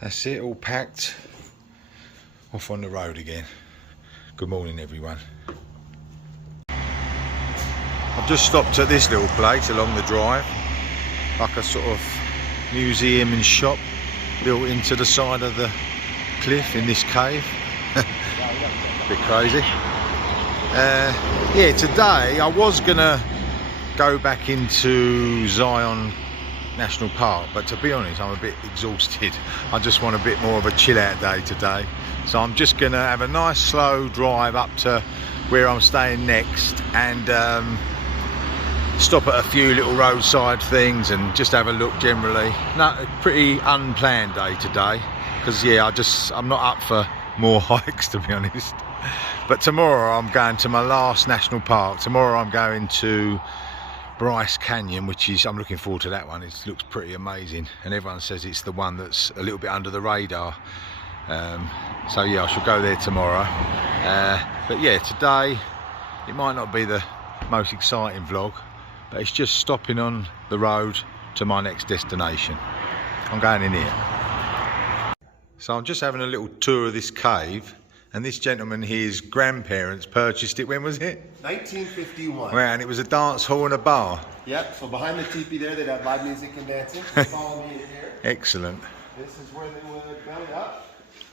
That's it, all packed. Off on the road again. Good morning, everyone. I've just stopped at this little place along the drive, like a sort of museum and shop built into the side of the cliff in this cave. A bit crazy. Yeah, today I was gonna go back into Zion National Park, but to be honest, I'm a bit exhausted. I just want a bit more of a chill out day today, so I'm just gonna have a nice slow drive up to where I'm staying next and stop at a few little roadside things and just have a look generally. No, a pretty unplanned day today, because yeah, I'm not up for more hikes, to be honest. But tomorrow I'm going to my last national park. Tomorrow I'm going to Bryce Canyon, which is, I'm looking forward to that one. It looks pretty amazing, and everyone says it's the one that's a little bit under the radar. So yeah, I shall go there tomorrow. But yeah, today it might not be the most exciting vlog, but it's just stopping on the road to my next destination. I'm going in here. So I'm just having a little tour of this cave, and this gentleman, his grandparents purchased it. When was it? 1951. Wow, and it was a dance hall and a bar. Yep, so behind the teepee there, they'd have live music and dancing. Follow me in here. Excellent. This is where they would belly up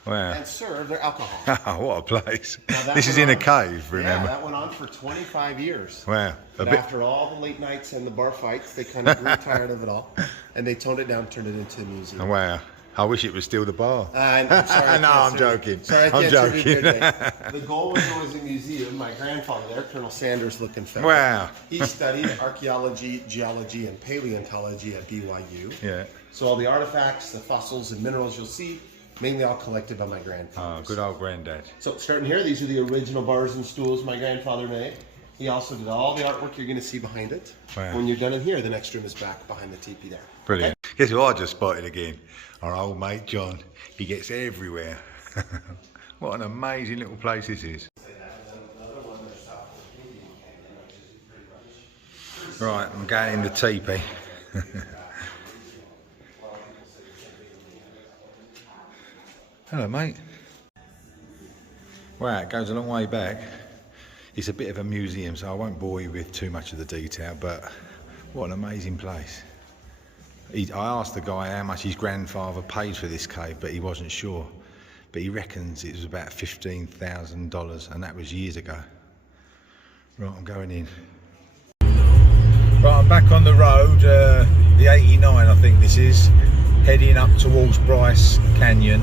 Wow. and serve their alcohol. What a place. Now, This is in a cave, remember? Yeah, that went on for 25 years. Wow. But after all the late nights and the bar fights, they kind of grew tired of it all, and they toned it down, turned it into a museum. Oh, wow. I wish it was still the bar. I'm sorry. No, I'm joking. Sorry, I'm joking. The goal was always a museum. My grandfather there, Colonel Sanders looking fellow. Wow. He studied archaeology, geology, and paleontology at BYU. Yeah. So all the artifacts, the fossils, and minerals you'll see, mainly all collected by my grandfather. Oh, good old granddad. So starting here, these are the original bars and stools my grandfather made. He also did all the artwork you're going to see behind it. Wow. When you're done in here, the next room is back behind the teepee there. Brilliant. Okay. Guess who I just spotted again? Our old mate John. He gets everywhere. What an amazing little place this is. Right, I'm going in the teepee. Hello, mate. Wow, it goes a long way back. It's a bit of a museum, so I won't bore you with too much of the detail, but what an amazing place. I asked the guy how much his grandfather paid for this cave, but he wasn't sure. But he reckons it was about $15,000, and that was years ago. Right, I'm going in. Right, I'm back on the road, the 89 I think this is, heading up towards Bryce Canyon,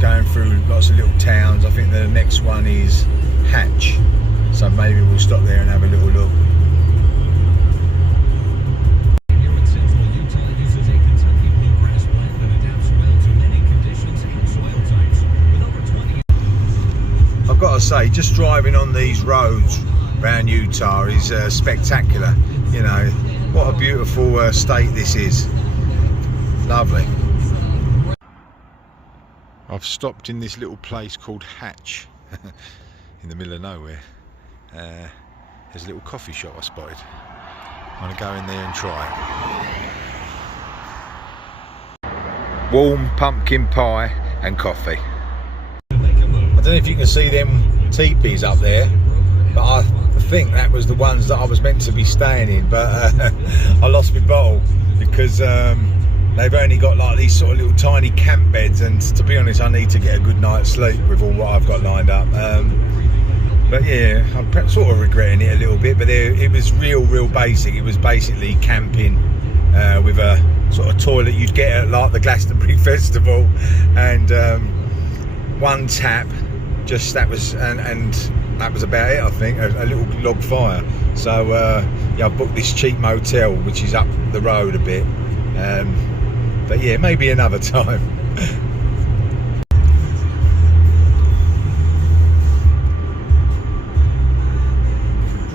going through lots of little towns. I think the next one is Hatch, so maybe we'll stop there and have a little look. I've got to say, just driving on these roads around Utah is spectacular. You know, what a beautiful state this is. Lovely. I've stopped in this little place called Hatch in the middle of nowhere. There's a little coffee shop I spotted. I'm going to go in there and try it. Warm pumpkin pie and coffee. I don't know if you can see them teepees up there, but I think that was the ones that I was meant to be staying in, but I lost my bottle because they've only got like these sort of little tiny camp beds, and to be honest, I need to get a good night's sleep with all what I've got lined up. But yeah, I'm sort of regretting it a little bit, but it was real basic. It was basically camping with a sort of toilet you'd get at like the Glastonbury Festival, and one tap. Just that was, and that was about it. I think a little log fire. So yeah, I booked this cheap motel which is up the road a bit. But yeah, maybe another time.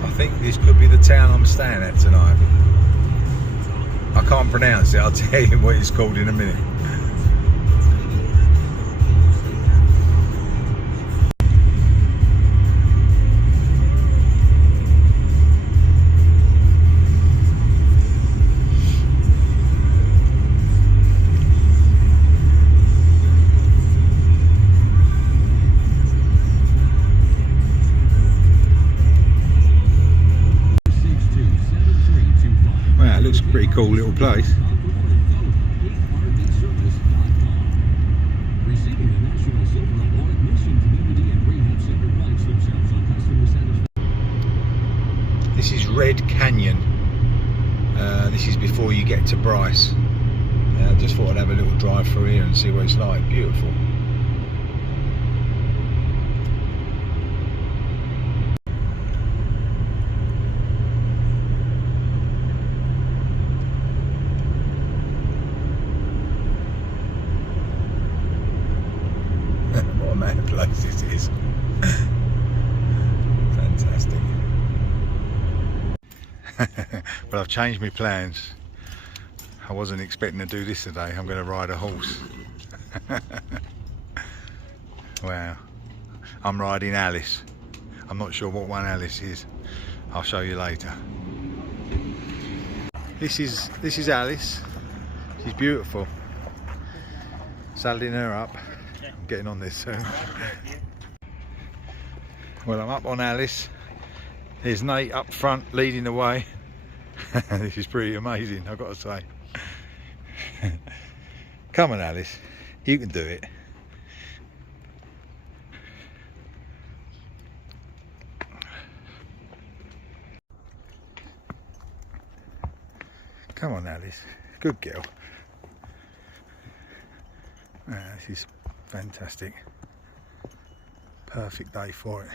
I think this could be the town I'm staying at tonight. I can't pronounce it. I'll tell you what it's called in a minute. cool little place. This is Red Canyon. This is before you get to Bryce. I just thought I'd have a little drive through here and see what it's like. Beautiful. What a mad place this is. Fantastic. But I've changed my plans. I wasn't expecting to do this today. I'm going to ride a horse. Wow. I'm riding Alice. I'm not sure what one Alice is. I'll show you later. This is Alice. She's beautiful. Saddling her up. I'm getting on this soon. Well, I'm up on Alice. There's Nate up front leading the way. This is pretty amazing, I've got to say. Come on, Alice, you can do it. Come on, Alice, good girl. This is fantastic. Perfect day for it.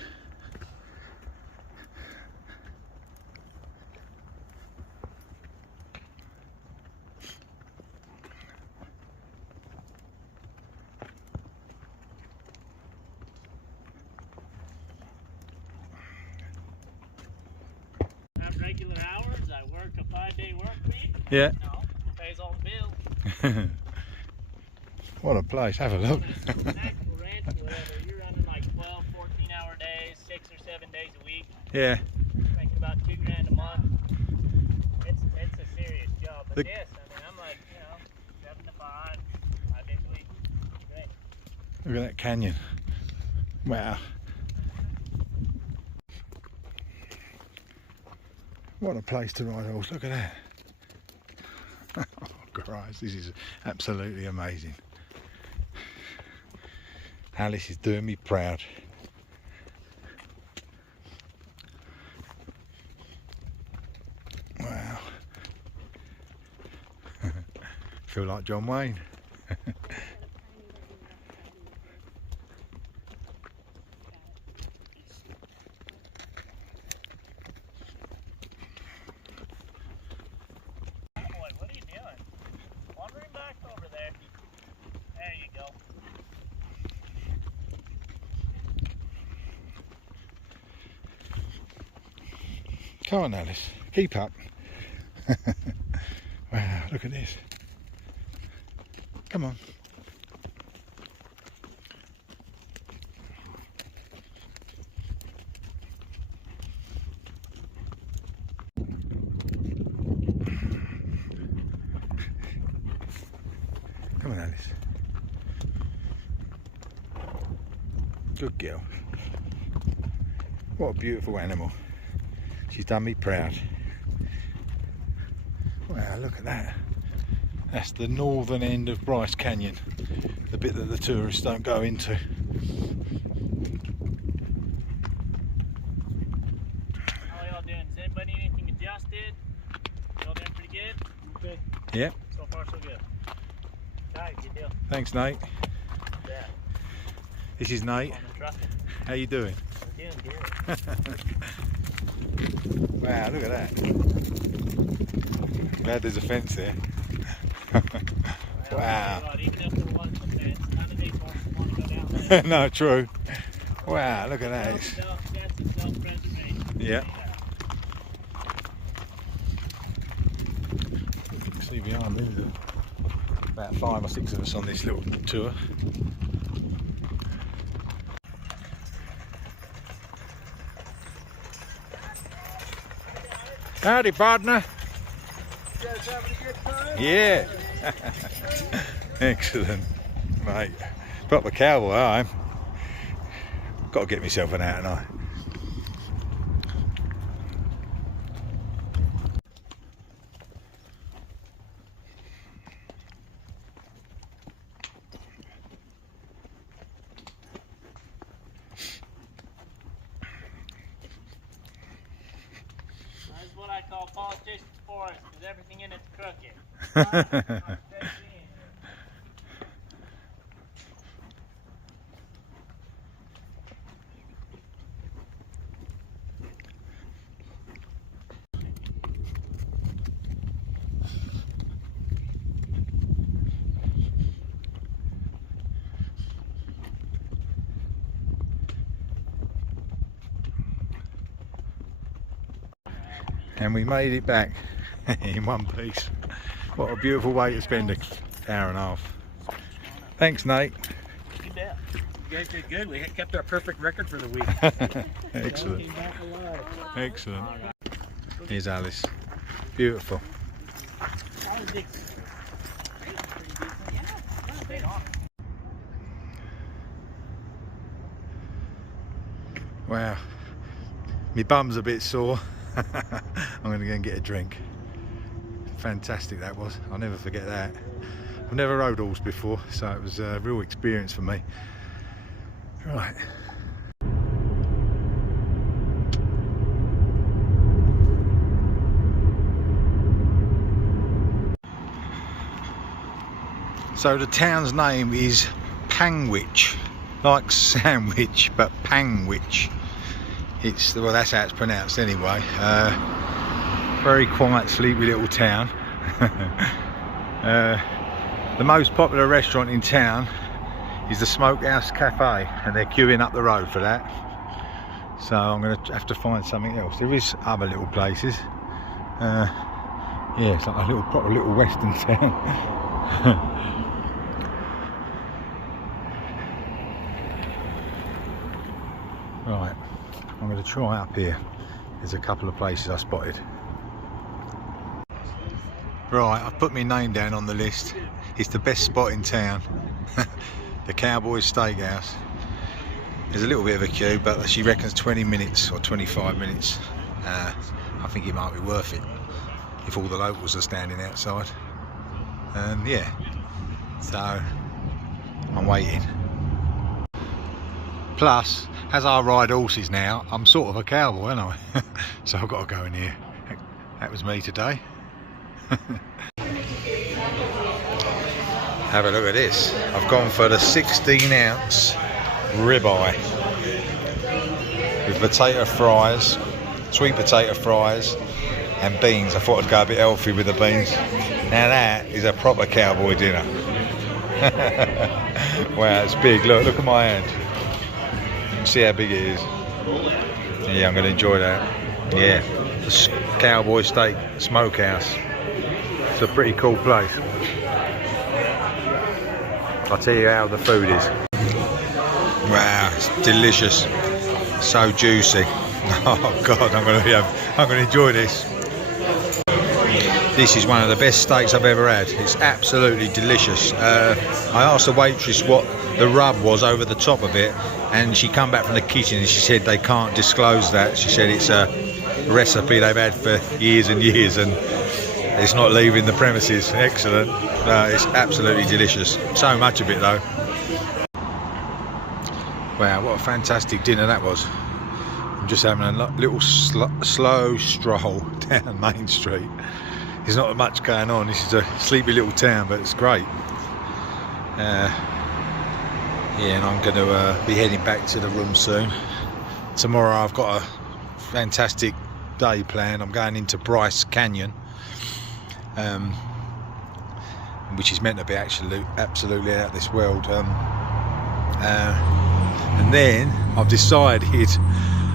Regular hours, I work a 5-day work week. Yeah. No, pays all the bills. What a place, have a look. Actual ranch, whatever, you're running like 12, 14-hour days, 6 or 7 days a week. Yeah. Making about $2 grand a month. It's a serious job. But this, I mean, I'm like, 7 to 5 days a week. Great. Look at that canyon. Wow. What a place to ride a horse, look at that. Oh Christ, this is absolutely amazing. Alice is doing me proud. Wow. Feel like John Wayne. Come on, Alice, keep up. Wow, look at this. Come on. Come on, Alice. Good girl. What a beautiful animal. She's done me proud. Wow, look at that. That's the northern end of Bryce Canyon, the bit that the tourists don't go into. How are y'all doing? Does anybody need anything adjusted? Y'all doing pretty good? Okay. Yeah. So far, so good. Alright, good deal. Thanks, Nate. Yeah. This is Nate. On the truck. How you doing? We're doing good. Wow, look at that. Glad there's a fence there. Wow. Even if there was a fence, none of these horses want to go down there. No, true. Wow, look at that. That's self-preservation. Yeah. See behind me, there's about 5 or 6 of us on this little tour. Howdy, partner. You guys having a good time? Yeah. Excellent, mate. Proper cowboy, I'm. Got to get myself an out tonight. what I call politician's forest, because everything in it's crooked. And we made it back in one piece. What a beautiful way to spend an hour and a half. Thanks, Nate. You bet. You guys did good. We kept our perfect record for the week. Excellent. Excellent. Here's Alice. Beautiful. Wow. My bum's a bit sore. I'm going to go and get a drink. Fantastic that was. I'll never forget that. I've never rode horse before, so it was a real experience for me. Right. So the town's name is Panwich, like sandwich, but Panwich. It's, well, that's how it's pronounced anyway. Very quiet, sleepy little town. The most popular restaurant in town is the Smokehouse Cafe, and they're queuing up the road for that. So I'm going to have to find something else. There is other little places. Yeah, it's like a proper little western town. Right. I'm going to try up here. There's a couple of places I spotted. Right, I've put my name down on the list. It's the best spot in town. The Cowboys Steakhouse. There's a little bit of a queue, but she reckons 20 minutes or 25 minutes. I think it might be worth it if all the locals are standing outside. Yeah, so I'm waiting. Plus, as I ride horses now, I'm sort of a cowboy, aren't I? So I've got to go in here. That was me today. Have a look at this. I've gone for the 16-ounce ribeye with potato fries, sweet potato fries and beans. I thought I'd go a bit healthy with the beans. Now that is a proper cowboy dinner. Wow, it's big. Look at my hand. See how big it is. Yeah, I'm going to enjoy that. Yeah, the Cowboy Steak Smokehouse. It's a pretty cool place. I'll tell you how the food is. Wow, it's delicious. So juicy. Oh God, I'm going to enjoy this. This is one of the best steaks I've ever had. It's absolutely delicious. I asked the waitress what the rub was over the top of it, and she come back from the kitchen and she said they can't disclose that. She said it's a recipe they've had for years and years and it's not leaving the premises. Excellent. It's absolutely delicious. So much of it though. Wow, what a fantastic dinner that was. I'm just having a little slow stroll down Main Street. There's not much going on. This is a sleepy little town, but it's great. Yeah, and I'm going to be heading back to the room soon. Tomorrow I've got a fantastic day planned. I'm going into Bryce Canyon, which is meant to be absolutely out of this world. And then I've decided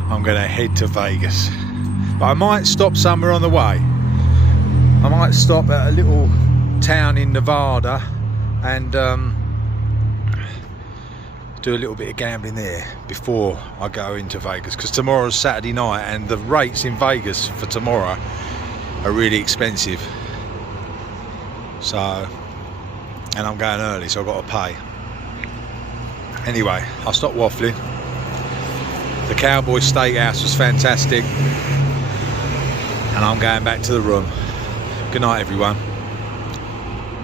I'm going to head to Vegas. But I might stop somewhere on the way. I might stop at a little town in Nevada and do a little bit of gambling there before I go into Vegas, because tomorrow's Saturday night and the rates in Vegas for tomorrow are really expensive. So, and I'm going early, so I've got to pay. Anyway, I'll stop waffling. The Cowboys Steakhouse was fantastic, and I'm going back to the room. Good night, everyone.